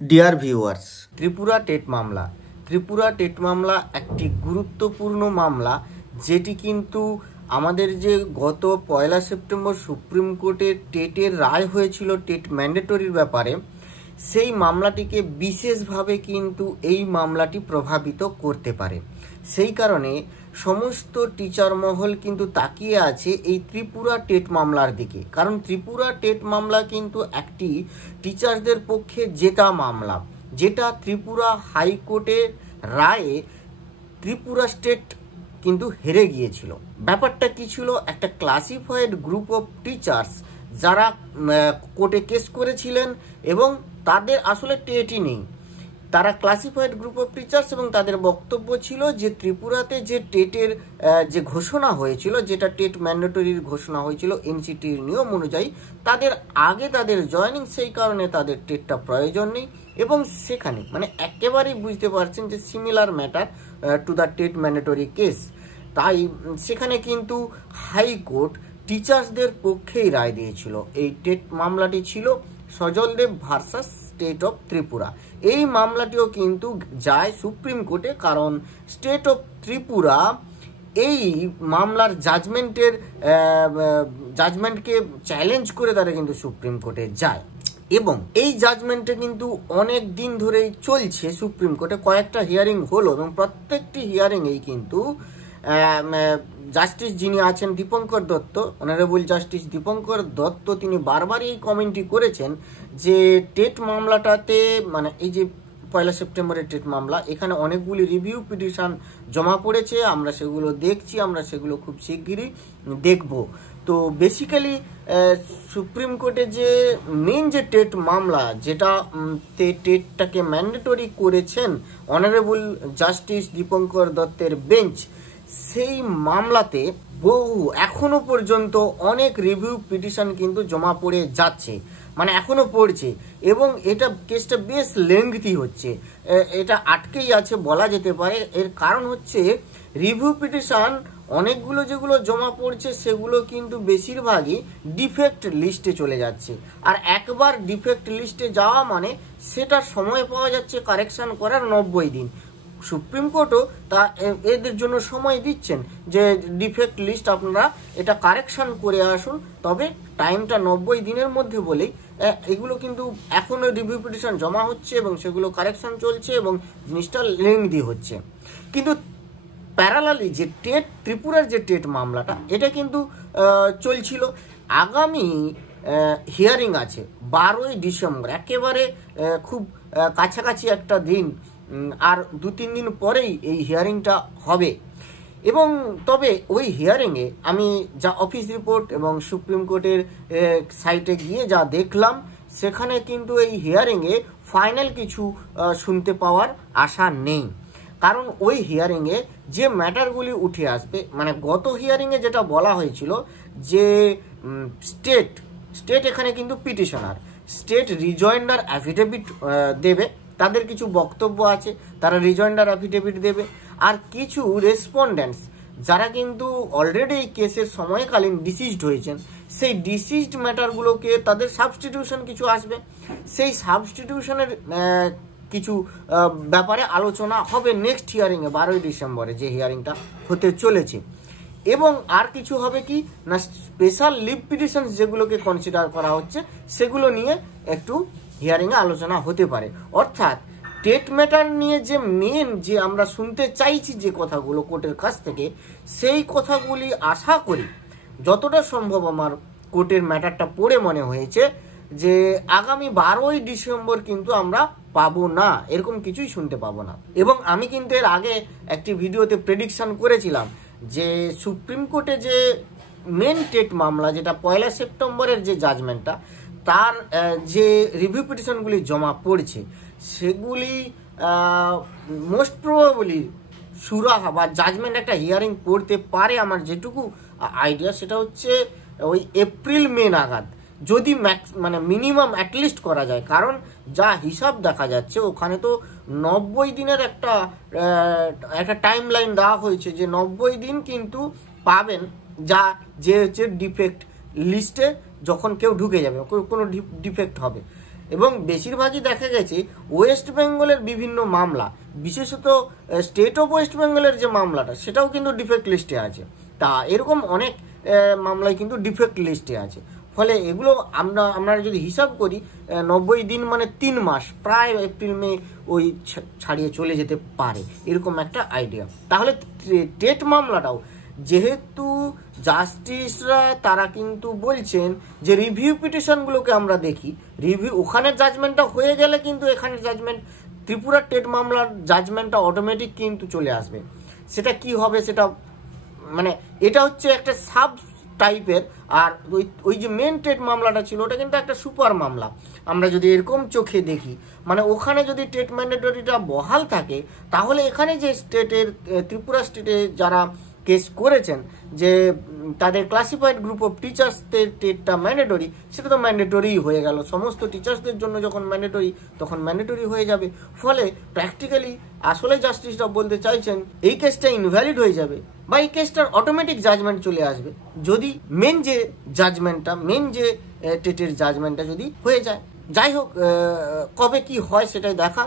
Dear viewers, Tripura TET মামলা একটি গুরুত্বপূর্ণ মামলা, যেটি কিন্তু আমাদের যে গত 1 সেপ্টেম্বর সুপ্রিম কোর্টে টেটের রায় হয়েছিল টেট ম্যান্ডেটরির ব্যাপারে, সেই মামলাটিকে বিশেষভাবে কিন্তু এই মামলাটি প্রভাবিত করতে পারে। সেই কারণে সমস্ত টিচার মহল কিন্তু তাকিয়ে আছে এই ত্রিপুরা টেট মামলার দিকে, কারণ ত্রিপুরা টেট মামলা কিন্তু একটি টিচারদের পক্ষে জেতা মামলা, যেটা ত্রিপুরা হাইকোর্টের রায়ে ত্রিপুরা স্টেট কিন্তু হেরে গিয়েছিল। ব্যাপারটা কি ছিল, একটা ক্লাসিফাইড গ্রুপ অফ টিচার্স যারা কোর্টে কেস করেছিলেন এবং তাদের আসলে টেটই নেই, তারা ক্লাসিফাইড গ্রুপ অফ টিচার্স, এবং তাদের বক্তব্য ছিল যে ত্রিপুরাতে যে টেটের যে ঘোষণা হয়েছিল, যেটা টেট ম্যান্ডেটরির ঘোষণা হয়েছিল এনসিটির নিয়ম অনুযায়ী, তাদের আগে তাদের জয়েনিং, সেই কারণে তাদের টেটটা প্রয়োজন নেই। এবং সেখানে মানে একেবারেই বুঝতে পারছেন যে similar matter to the TET mandatory case, তাই সেখানে কিন্তু হাইকোর্ট টিচার্সদের পক্ষেই রায় দিয়েছিল। এই টেট মামলাটি ছিল সজল দেব ভার্সাস স্টেট অফ ত্রিপুরা। এই মামলাটিও কিন্তু যায় সুপ্রিম কোর্টে, কারণ স্টেট অফ ত্রিপুরা এই মামলার জাজমেন্টকে চ্যালেঞ্জ করে তারা কিন্তু সুপ্রিম কোর্টে যায়, এবং এই জাজমেন্টে কিন্তু অনেক দিন ধরেই চলছে। সুপ্রিম কোর্টে কয়েকটা হিয়ারিং হলো, এবং প্রত্যেকটি হিয়ারিংয়েই কিন্তু জাস্টিস যিনি আছেন দীপঙ্কর দত্ত, অনারেবল জাস্টিস দীপঙ্কর দত্ত, তিনি বারবার এই কমেন্টটি করেছেন যে টেট মামলাটাতে, মানে এই যে 1 সেপ্টেম্বরের টেট মামলা, এখানে অনেকগুলি রিভিউ পিটিশন জমা পড়েছে, আমরা সেগুলো দেখছি, আমরা সেগুলো খুব শিগগিরই দেখব। তো বেসিক্যালি সুপ্রিম কোর্টে যে মেন যে টেট মামলা, যেটা টেটটাকে ম্যান্ডেটরি করেছেন অনারেবল জাস্টিস দীপঙ্কর দত্তের বেঞ্চ, সেই মামলাতে এখনো পর্যন্ত অনেক রিভিউ পিটিশন কিন্তু জমা পড়ে যাচ্ছে, মানে এখনো পড়ছে, এবং এটা কেসটা বেশ লেংথি হচ্ছে, এটা আটকেই আছে বলা যেতে পারে। এর কারণ হচ্ছে রিভিউ পিটিশন অনেকগুলো যেগুলো জমা পড়ছে, সেগুলো কিন্তু বেশিরভাগই ডিফেক্ট লিস্টে চলে যাচ্ছে, আর একবার ডিফেক্ট লিস্টে যাওয়া মানে সেটা সময় পাওয়া যাচ্ছে কারেকশন করার 90 দিন। সুপ্রিম কোর্টও তা এদের জন্য সময় দিচ্ছেন যে ডিফেক্ট লিস্ট আপনারা এটা কারেকশন করে আসুন, তবে টাইমটা 90 দিনের মধ্যে বলেই এগুলো কিন্তু এখনো রিভিউ পিটিশন জমা হচ্ছে এবং সেগুলো কারেকশন চলছে, এবং জিনিসটা লেংদি হচ্ছে। কিন্তু প্যারালালি যে ত্রিপুরার যে টেট মামলাটা, এটা কিন্তু চলছিল। আগামী হিয়ারিং আছে 12ই ডিসেম্বর, একেবারে খুব কাছাকাছি একটা দিন, আর 2-3 দিন পরেই এই হিয়ারিংটা হবে। এবং তবে ওই হিয়ারিংয়ে আমি যা অফিস রিপোর্ট এবং সুপ্রিম কোর্টের সাইটে গিয়ে যা দেখলাম, সেখানে কিন্তু এই হিয়ারিংয়ে ফাইনাল কিছু শুনতে পাওয়ার আশা নেই, কারণ ওই হিয়ারিংয়ে যে ম্যাটারগুলি উঠে আসবে, মানে গত হিয়ারিংয়ে যেটা বলা হয়েছিল যে স্টেট এখানে কিন্তু পিটিশনার, স্টেট রিজয়েন্ডার অ্যাফিডেভিট দেবে, তাদের কিছু বক্তব্য আছে, তারা রিজয়েন্ডার অ্যাফিডেভিট দেবে, আর কিছু রেসপন্ডেন্টস যারা কিন্তু অলরেডি এই কেসের সময়কালীন ডিসিজড হয়েছেন, সেই ডিসিজড ম্যাটারগুলোকে তাদের সাবস্টিটিউশন কিছু আসবে, সেই সাবস্টিটিউশনের কিছু ব্যাপারে আলোচনা হবে নেক্সট হিয়ারিংয়ে 12ই ডিসেম্বরে যে হিয়ারিংটা হতে চলেছে। এবং আর কিছু হবে কি না, স্পেশাল লিভ পিটিশন যেগুলোকে কনসিডার করা হচ্ছে, সেগুলো নিয়ে একটু হিয়ারিংয়ে আলোচনা হতে পারে। অর্থাৎ টেট ম্যাটার নিয়ে যে মেন যে আমরা শুনতে চাইছি যে কথাগুলো কোর্টের কাছ থেকে, সেই কথাগুলি আশা করি যতটা সম্ভব আমার কোর্টের ম্যাটারটা পড়ে মনে হয়েছে যে আগামী 12ই ডিসেম্বর কিন্তু আমরা পাবো না, এরকম কিছুই শুনতে পাবো না। এবং আমি কিন্তু এর আগে একটি ভিডিওতে প্রেডিকশন করেছিলাম যে সুপ্রিম কোর্টে যে মেন টেট মামলা, যেটা 1 সেপ্টেম্বরের যে জাজমেন্টটা, তার যে রিভিউ পিটিশনগুলি জমা পড়ছে, সেগুলি মোস্ট প্রবাবলি সুরাহা বা জাজমেন্ট একটা হিয়ারিং পড়তে পারে। আমার যেটুকু আইডিয়া সেটা হচ্ছে ওই এপ্রিল-মে নাগাদ, যদি মানে মিনিমাম অ্যাটলিস্ট করা যায়, কারণ যা হিসাব দেখা যাচ্ছে ওখানে তো 90 দিনের একটা টাইম লাইন দেওয়া হয়েছে, যে 90 দিন কিন্তু পাবেন, যা যে হচ্ছে ডিফেক্ট লিস্টে যখন কেউ ঢুকে যাবে, কোনো ডিফেক্ট হবে, এবং বেশিরভাগই দেখা গেছে ওয়েস্ট বেঙ্গলের বিভিন্ন মামলা, বিশেষত স্টেট অফ ওয়েস্ট বেঙ্গলের যে মামলাটা সেটাও কিন্তু ডিফেক্ট লিস্টে আছে। তা এরকম অনেক মামলায় কিন্তু ডিফেক্ট লিস্টে আছে। ফলে এগুলো আমরা যদি হিসাব করি 90 দিন মানে 3 মাস, প্রায় এপ্রিল মে ওই ছাড়িয়ে চলে যেতে পারে, এরকম একটা আইডিয়া। তাহলে টেট মামলাটাও যেহেতু জাস্টিসরা তারা কিন্তু বলছেন যে রিভিউ পিটিশনগুলোকে আমরা দেখি, রিভিউ ওখানে জাজমেন্টটা হয়ে গেলে কিন্তু এখানে জাজমেন্ট, ত্রিপুরার টেট মামলার জাজমেন্টটা অটোমেটিক কিন্তু চলে আসবে। সেটা কি হবে সেটা মানে এটা হচ্ছে একটা সাব টাইপের। আর ওই যে মেন টেট মামলাটা ছিল ওটা কিন্তু একটা সুপার মামলা। আমরা যদি এরকম চোখে দেখি, মানে ওখানে যদি টেট ম্যান্ডেটরিটা বহাল থাকে, তাহলে এখানে যে স্টেটের ত্রিপুরা স্টেটে যারা কেস করেছেন যে তাদের ক্লাসিফাইড গ্রুপ অফ টিচার্সদের টেটটা ম্যান্ডেটরি, সেটা তো ম্যান্ডেটরি হয়ে গেল। সমস্ত টিচার্সদের জন্য যখন ম্যান্ডেটরি, তখন ম্যান্ডেটরি হয়ে যাবে। ফলে প্র্যাকটিক্যালি আসলে জাস্টিসরা বলতে চাইছেন এই কেসটা ইনভ্যালিড হয়ে যাবে বা এই কেসটার অটোমেটিক জাজমেন্ট চলে আসবে যদি মেন যে জাজমেন্টটা, মেন যে টেটের জাজমেন্টটা যদি হয়ে যায়। যাই হোক, কবে কি হয় সেটাই দেখা।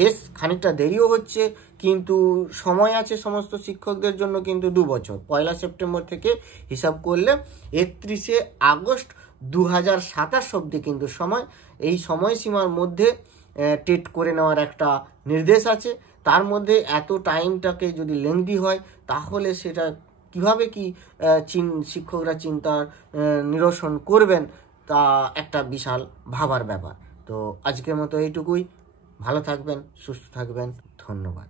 বেশ খানিকটা দেরিও হচ্ছে, কিন্তু সময় আছে সমস্ত শিক্ষকদের জন্য কিন্তু 2 বছর। 1 সেপ্টেম্বর থেকে হিসাব করলে 31 আগস্ট 2027 অবধি কিন্তু সময়। এই সময়সীমার মধ্যে টেট করে নেওয়ার একটা নির্দেশ আছে। তার মধ্যে এত টাইমটাকে যদি লেংদি হয়, তাহলে সেটা কিভাবে কি শিক্ষকরা চিন্তার নিরসন করবেন, তা একটা বিশাল ভাবার ব্যাপার। তো আজকের মতো এইটুকুই। ভালো থাকবেন, সুস্থ থাকবেন, ধন্যবাদ।